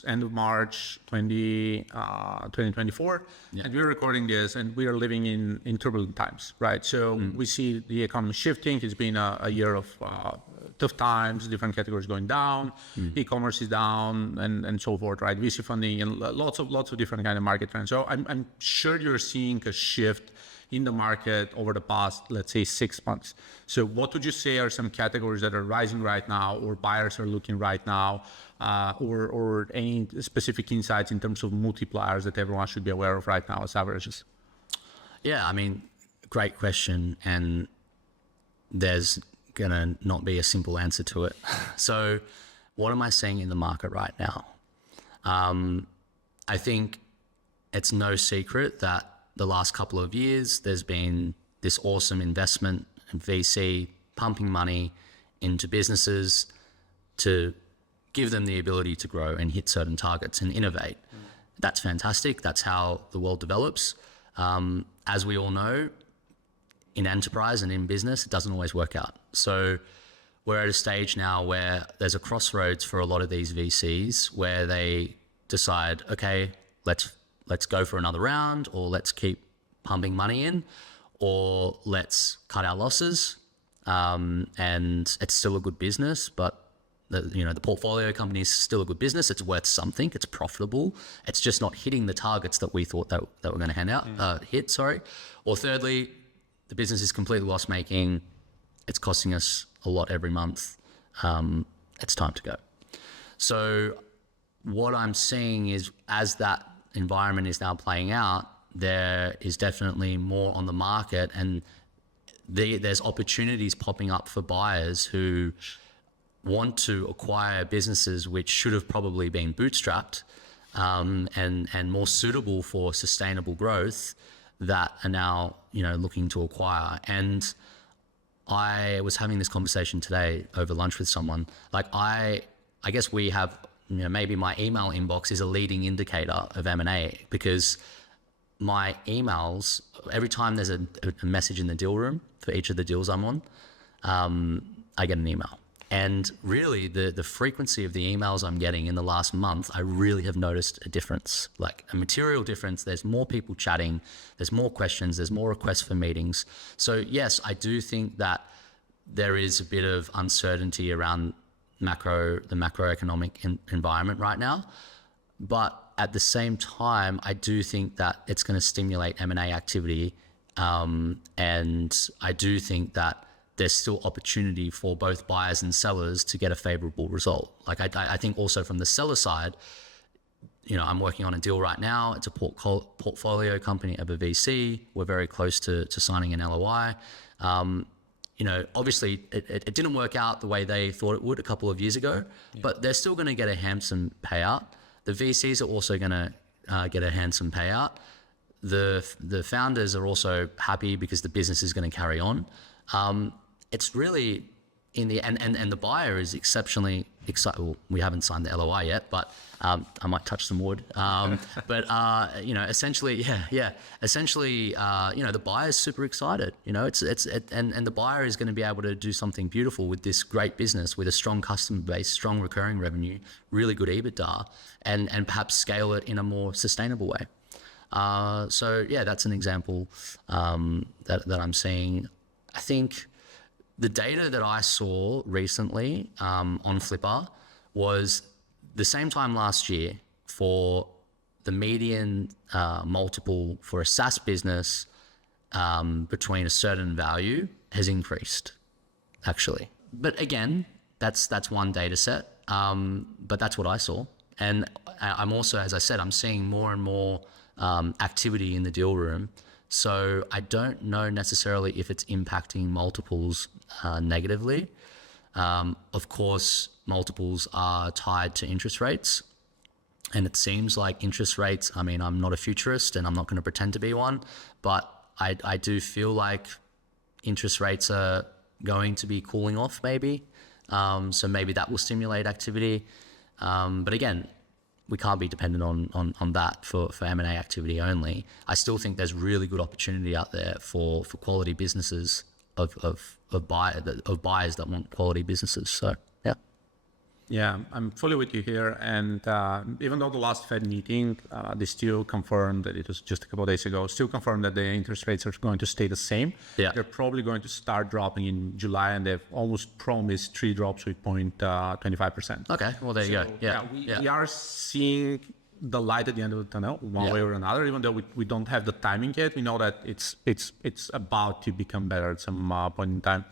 It's end of March 2024, and we're recording this, and we are living in turbulent times, right? So we see the economy shifting. It's been a year of tough times, different categories going down, e-commerce is down, and so forth, right? VC funding and lots of different kind of market trends. So I'm sure you're seeing a shift in the market over the past, let's say, 6 months. So what would you say are some categories that are rising right now, or buyers are looking right now, or any specific insights in terms of multipliers that everyone should be aware of right now as averages? Yeah, I mean, great question. And there's gonna not be a simple answer to it. So what am I seeing in the market right now? I think it's no secret that the last couple of years, there's been this awesome investment in VC pumping money into businesses to give them the ability to grow and hit certain targets and innovate. That's fantastic. That's how the world develops. As we all know, in enterprise and in business, it doesn't always work out. So we're at a stage now where there's a crossroads for a lot of these VCs where they decide, okay, let's go for another round, or let's keep pumping money in, or let's cut our losses. And it's still a good business, but the portfolio company is still a good business. It's worth something. It's profitable. It's just not hitting the targets that we thought that we're going to hit. Or thirdly, the business is completely loss making. It's costing us a lot every month. It's time to go. So what I'm seeing is, as that environment is now playing out, there is definitely more on the market, and there's opportunities popping up for buyers who want to acquire businesses which should have probably been bootstrapped and more suitable for sustainable growth, that are now looking to acquire. And I was having this conversation today over lunch with someone. Like I guess we have, maybe my email inbox is a leading indicator of M&A, because my emails, every time there's a message in the deal room for each of the deals I'm on, I get an email. And really the frequency of the emails I'm getting in the last month, I really have noticed a difference, like a material difference. There's more people chatting, there's more questions, there's more requests for meetings. So yes, I do think that there is a bit of uncertainty around the macroeconomic environment right now. But at the same time, I do think that it's going to stimulate M&A activity. And I do think that there's still opportunity for both buyers and sellers to get a favorable result. Like I think also from the seller side, I'm working on a deal right now. It's a portfolio company of a VC. We're very close to signing an LOI. Obviously it didn't work out the way they thought it would a couple of years ago, but they're still going to get a handsome payout. The VCs are also going to get a handsome payout. The founders are also happy because the business is going to carry on. It's really in the and the buyer is exceptionally excited. Well, we haven't signed the LOI yet, but I might touch some wood. Essentially, the buyer is super excited. And the buyer is going to be able to do something beautiful with this great business, with a strong customer base, strong recurring revenue, really good EBITDA, and perhaps scale it in a more sustainable way. That's an example that I'm seeing. I think the data that I saw recently on Flippa was the same time last year for the median multiple for a SaaS business between a certain value has increased, actually. But again, that's one data set, but that's what I saw. And I'm also, as I said, I'm seeing more and more activity in the deal room. So I don't know necessarily if it's impacting multiples negatively. Of course, multiples are tied to interest rates. And it seems like interest rates, I'm not a futurist and I'm not going to pretend to be one, but I do feel like interest rates are going to be cooling off maybe. So maybe that will stimulate activity. But again, we can't be dependent on that for M&A activity only. I still think there's really good opportunity out there for quality businesses of buyers that want quality businesses. So yeah. Yeah, I'm fully with you here. And even though the last Fed meeting, they still confirmed that it was just a couple of days ago, still confirmed that the interest rates are going to stay the same. Yeah. They're probably going to start dropping in July, and they've almost promised 3 drops with 0.25%. Okay, well, there you go. Yeah. We are seeing the light at the end of the tunnel, one way or another. Even though we don't have the timing yet, we know that it's about to become better at some point in time.